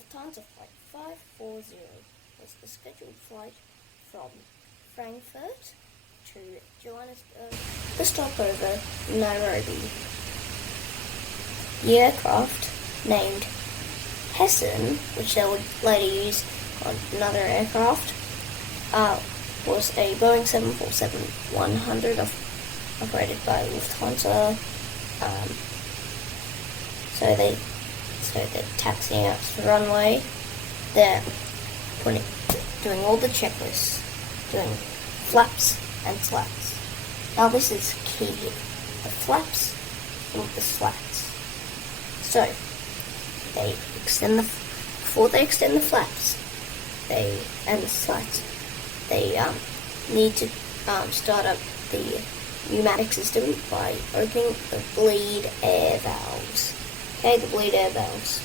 Lufthansa Flight 540 was the scheduled flight from Frankfurt to Johannesburg. The stopover, Nairobi. The aircraft, named Hessen, which they would later use on another aircraft, was a Boeing 747-100 operated by Lufthansa. So they're taxiing out to the runway. They're doing all the checklists, doing flaps and slats. Now this is key here: the flaps and the slats. So before they extend the flaps, and the slats, they need to start up the pneumatic system by opening the bleed air valves. Okay, the bleed air valves.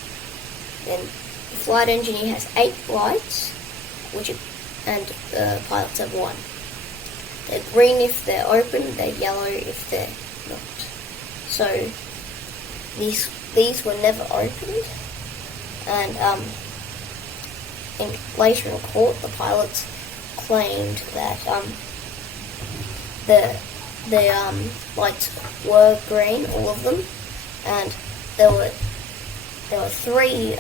Then the flight engineer has 8 flights, and the pilots have 1. They're green if they're open, they're yellow if they're not. So these were never opened, and later in court, the pilots claimed that the lights were green, all of them, and there were 3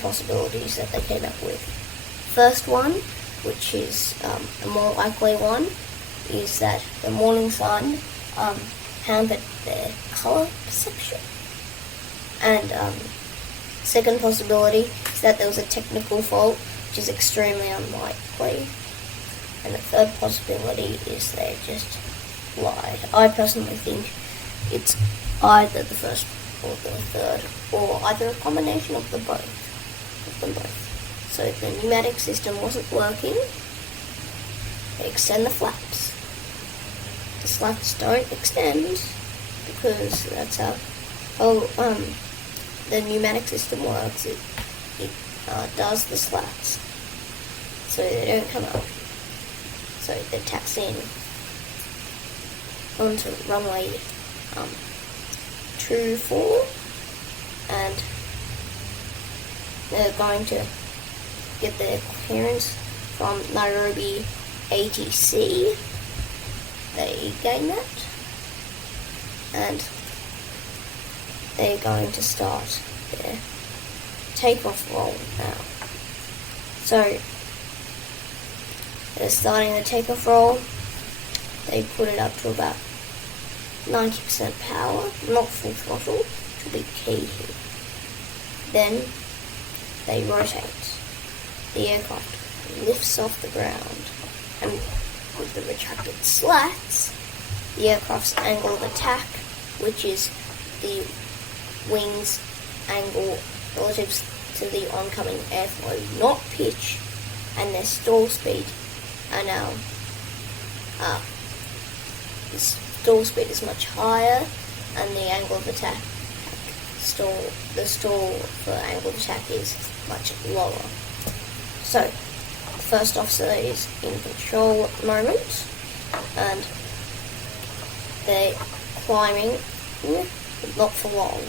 possibilities that they came up with. First one, which is a more likely one, is that the morning sun hampered their colour perception. And second possibility is that there was a technical fault, which is extremely unlikely. And the third possibility is they just lied. I personally think it's either the first or the third, or either a combination of them both. So the pneumatic system wasn't working. They extend the flaps. The slats don't extend because that's how the pneumatic system works. It does the slats, so they don't come up. So they're taxiing onto runway 24, and they're going to get their clearance from Nairobi ATC. They gain that, and they're going to start their takeoff roll now. So they're starting the takeoff roll. They put it up to about 90% power, not full throttle, which will be key here. Then they rotate. The aircraft lifts off the ground, and with the retracted slats, the aircraft's angle of attack, which is the wing's angle relative to the oncoming airflow, not pitch, and their stall speed are now the stall speed is much higher, and the angle of attack the stall for angle of attack is much lower. So the first officer is in control at the moment, and they're climbing, but not for long.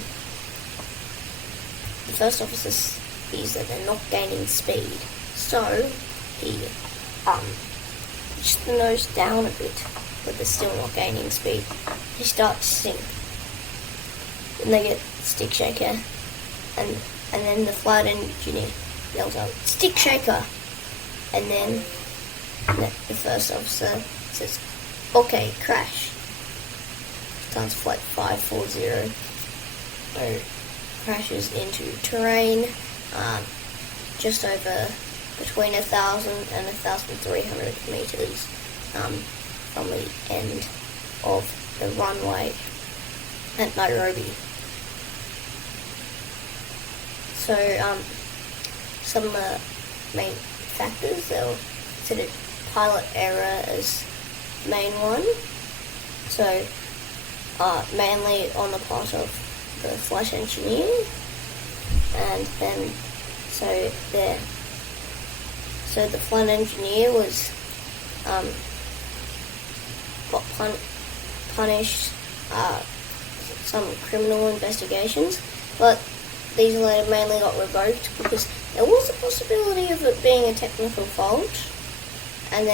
The first officer sees that they're not gaining speed, so he pushes the nose down a bit, but they're still not gaining speed. They start to sink. Then they get stick shaker, and then the flight engineer yells out, "Stick shaker!" And then the first officer says, "Okay, crash." Lufthansa Flight 540 crashes into terrain just over between 1,000 and 1,300 meters from the end of the runway at Nairobi. So some of the main factors, they'll consider pilot error as the main one. So mainly on the part of the flight engineer, and then so the flight engineer was got punished some criminal investigations, but these later mainly got revoked because there was a possibility of it being a technical fault. And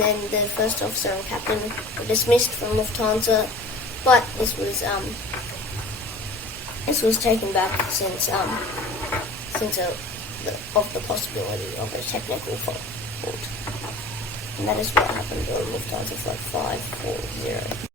then the first officer and captain were dismissed from Lufthansa, but this was taken back since of the possibility of a technical fault. And that is what happened on Lufthansa Flight 540.